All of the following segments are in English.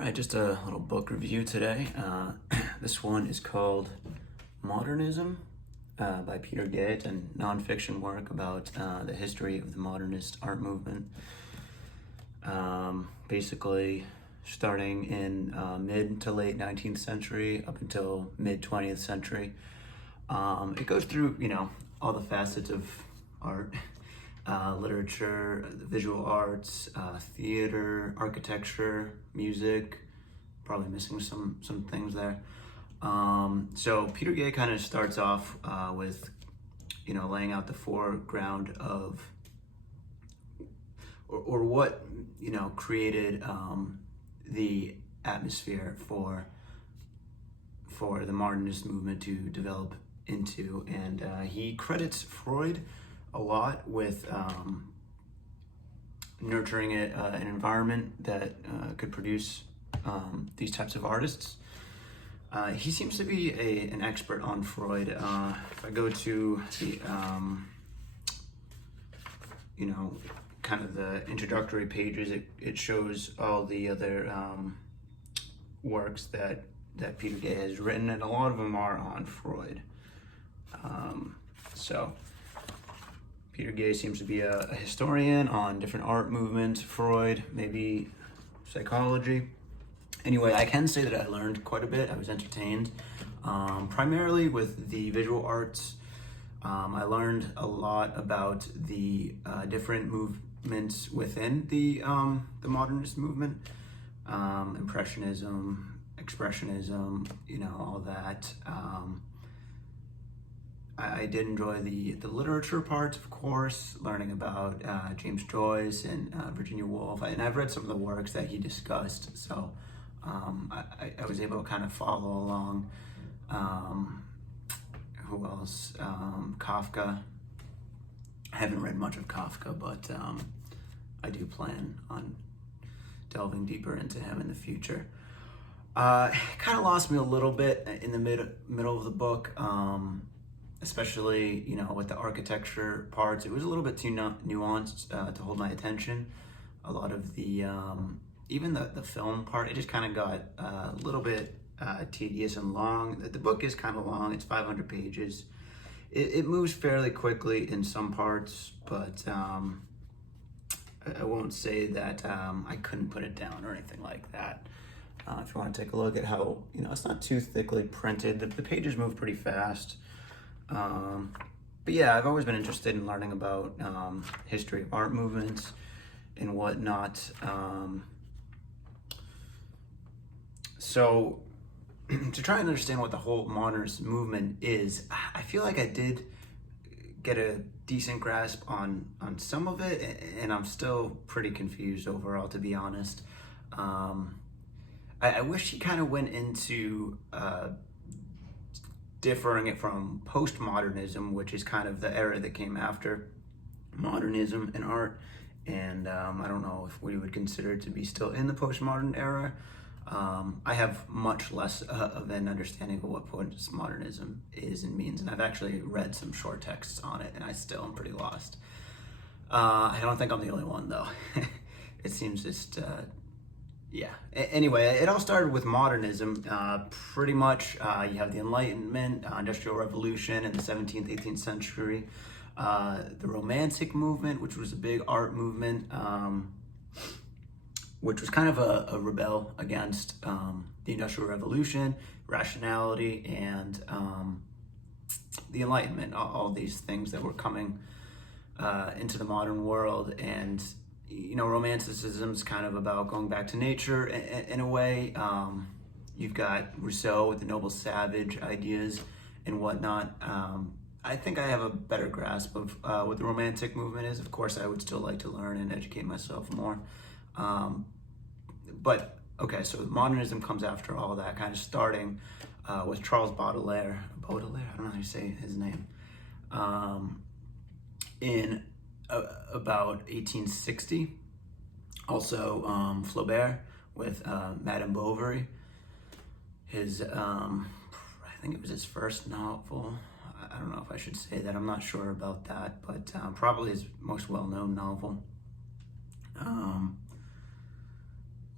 Alright, just a little book review today. This one is called Modernism by Peter Gay. It's a nonfiction work about the history of the modernist art movement. Basically, starting in mid to late 19th century up until mid 20th century. It goes through, all the facets of art. Literature, visual arts, theater, architecture, music, probably missing some things there. So Peter Gay kind of starts off with, laying out the foreground of, or what, created the atmosphere for the modernist movement to develop into. And he credits Freud a lot with nurturing an environment that could produce these types of artists. He seems to be an expert on Freud. If I go to the, kind of the introductory pages, it shows all the other works that Peter Gay has written, and a lot of them are on Freud. So Peter Gay seems to be a historian on different art movements, Freud, maybe psychology. Anyway, I can say that I learned quite a bit. I was entertained, primarily with the visual arts. I learned a lot about the different movements within the modernist movement, Impressionism, Expressionism, all that. I did enjoy the literature parts, of course, learning about James Joyce and Virginia Woolf, and I've read some of the works that he discussed, so I was able to kind of follow along. Who else? Kafka. I haven't read much of Kafka, but I do plan on delving deeper into him in the future. It kind of lost me a little bit in the middle of the book. Especially, with the architecture parts. It was a little bit too nuanced to hold my attention. A lot of the, even the film part, it just kind of got a little bit tedious and long. The book is kind of long, it's 500 pages. It moves fairly quickly in some parts, but I won't say that I couldn't put it down or anything like that. If you want to take a look at how, it's not too thickly printed. The pages move pretty fast. But yeah, I've always been interested in learning about history of art movements and whatnot. So to try and understand what the whole modernist movement is, I feel like I did get a decent grasp on some of it, and I'm still pretty confused overall, to be honest. I wish he kind of went into differing it from postmodernism, which is kind of the era that came after modernism in art. And I don't know if we would consider it to be still in the postmodern era. I have much less of an understanding of what postmodernism is and means, and I've actually read some short texts on it, and I still am pretty lost. I don't think I'm the only one, though. It seems just yeah. Anyway, it all started with modernism. Pretty much, you have the Enlightenment, Industrial Revolution in the 17th, 18th century. The Romantic movement, which was a big art movement, which was kind of a rebel against the Industrial Revolution, rationality, and the Enlightenment. All these things that were coming into the modern world. And Romanticism's kind of about going back to nature in a way. You've got Rousseau with the noble savage ideas and whatnot. I think I have a better grasp of what the Romantic movement is. Of course, I would still like to learn and educate myself more. But okay, so modernism comes after all that, kind of starting with Charles Baudelaire. I don't know how you say his name. In about 1860. Also, Flaubert with Madame Bovary. His, I think it was his first novel. I don't know if I should say that. I'm not sure about that, but probably his most well-known novel.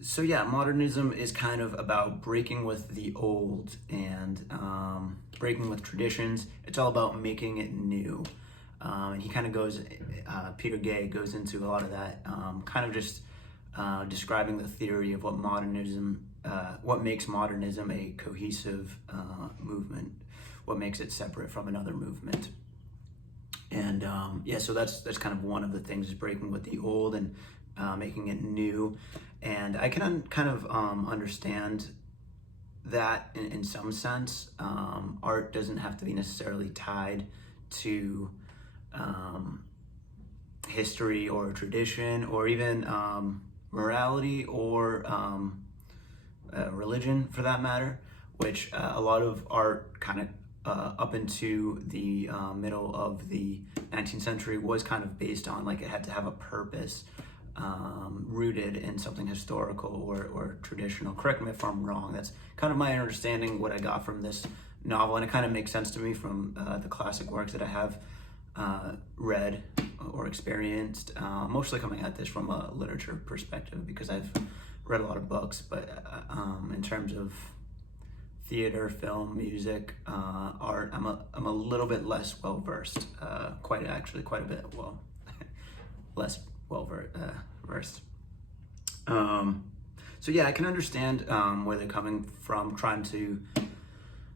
So yeah, modernism is kind of about breaking with the old and breaking with traditions. It's all about making it new. And he kind of goes, Peter Gay goes into a lot of that, kind of just describing the theory of what makes modernism a cohesive movement, what makes it separate from another movement. And yeah, so that's kind of one of the things, is breaking with the old and making it new. And I can kind of understand that in some sense. Art doesn't have to be necessarily tied to history or tradition or even morality or religion, for that matter, which a lot of art kind of up into the middle of the 19th century was kind of based on, like, it had to have a purpose, rooted in something historical or traditional. Correct me if I'm wrong. That's kind of my understanding, what I got from this novel, and it kind of makes sense to me from the classic works that I have read or experienced, mostly coming at this from a literature perspective, because I've read a lot of books, but in terms of theater, film, music, art, I'm a little bit less well versed. Quite a bit less well versed. So yeah, I can understand where they're coming from, trying to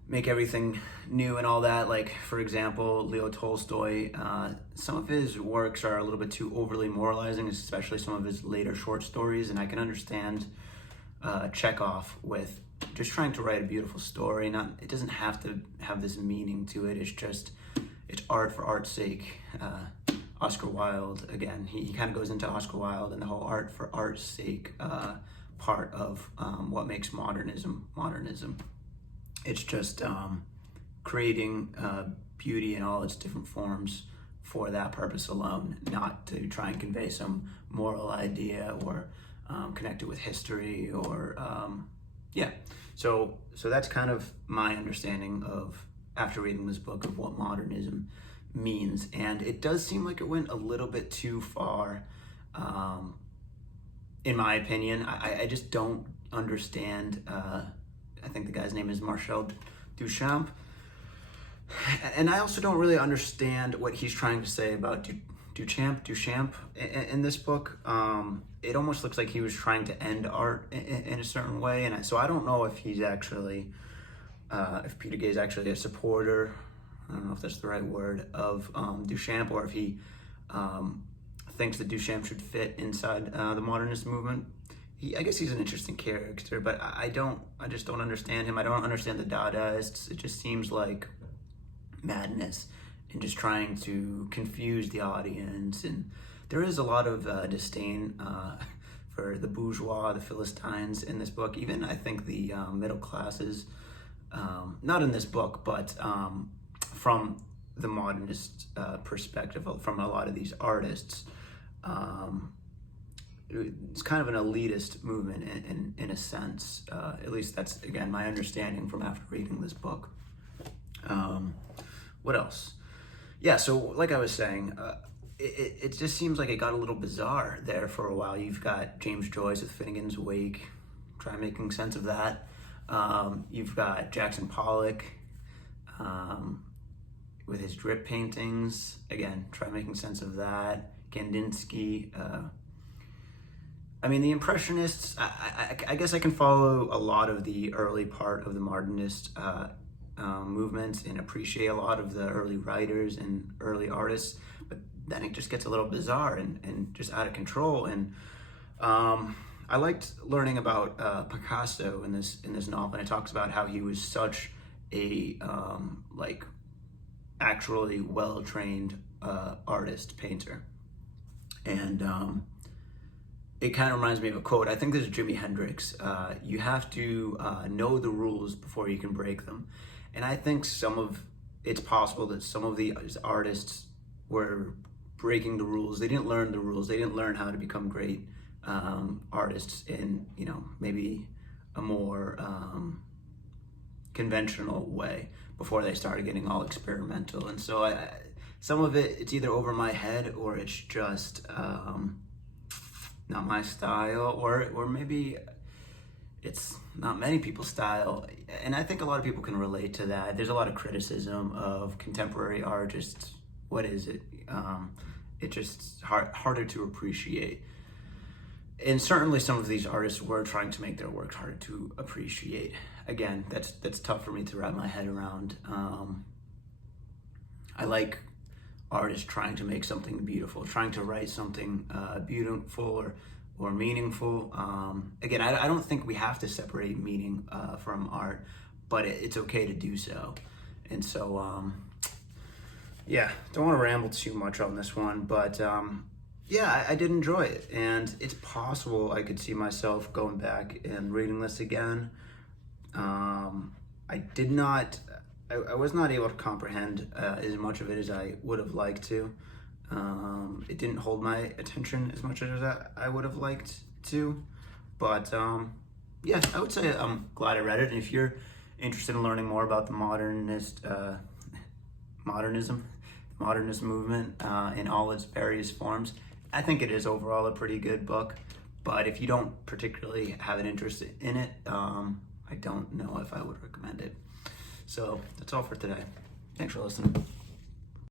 make everything new and all that. Like, for example, Leo Tolstoy, some of his works are a little bit too overly moralizing, especially some of his later short stories, and I can understand Chekhov with just trying to write a beautiful story. It doesn't have to have this meaning to it. It's art for art's sake. Oscar Wilde, again, he kind of goes into Oscar Wilde and the whole art for art's sake part of what makes modernism. It's just creating beauty in all its different forms for that purpose alone, not to try and convey some moral idea or connect it with history or yeah. So that's kind of my understanding of, after reading this book, of what modernism means. And it does seem like it went a little bit too far, in my opinion. I just don't understand. I think the guy's name is Marcel Duchamp. And I also don't really understand what he's trying to say about Duchamp in this book. It almost looks like he was trying to end art in a certain way. And so I don't know if he's actually, if Peter Gay is actually a supporter, I don't know if that's the right word, of Duchamp, or if he thinks that Duchamp should fit inside the modernist movement. I guess he's an interesting character, but I just don't understand him. I don't understand the Dadaists. It just seems like madness and just trying to confuse the audience. And there is a lot of disdain for the bourgeois, the Philistines in this book. Even, I think, the middle classes, not in this book, but from the modernist perspective, from a lot of these artists. It's kind of an elitist movement in a sense. At least that's, again, my understanding from after reading this book. What else? Yeah, so like I was saying, it just seems like it got a little bizarre there for a while. You've got James Joyce with Finnegan's Wake, try making sense of that. You've got Jackson Pollock with his drip paintings. Again, try making sense of that. Kandinsky. I mean, the Impressionists, I guess I can follow a lot of the early part of the modernist movement and appreciate a lot of the early writers and early artists, but then it just gets a little bizarre and just out of control. And I liked learning about Picasso in this novel, and it talks about how he was such a like actually well-trained artist, painter. And it kind of reminds me of a quote. I think this is Jimi Hendrix. You have to know the rules before you can break them. And I think it's possible that some of the artists were breaking the rules. They didn't learn the rules. They didn't learn how to become great artists in, maybe a more conventional way before they started getting all experimental. And so some of it's either over my head or it's just not my style, or maybe it's not many people's style. And I think a lot of people can relate to that. There's a lot of criticism of contemporary art. Just, what is it? It's just harder to appreciate. And certainly some of these artists were trying to make their work harder to appreciate. Again, that's tough for me to wrap my head around. I like artists trying to make something beautiful, trying to write something beautiful or meaningful. Again, I don't think we have to separate meaning from art, but it's okay to do so. And so, yeah, don't want to ramble too much on this one, but yeah, I did enjoy it. And it's possible I could see myself going back and reading this again. I was not able to comprehend as much of it as I would have liked to. It didn't hold my attention as much as I would have liked to. But yeah, I would say I'm glad I read it. And if you're interested in learning more about the modernism movement in all its various forms, I think it is overall a pretty good book. But if you don't particularly have an interest in it, I don't know if I would recommend it. So that's all for today. Thanks for listening.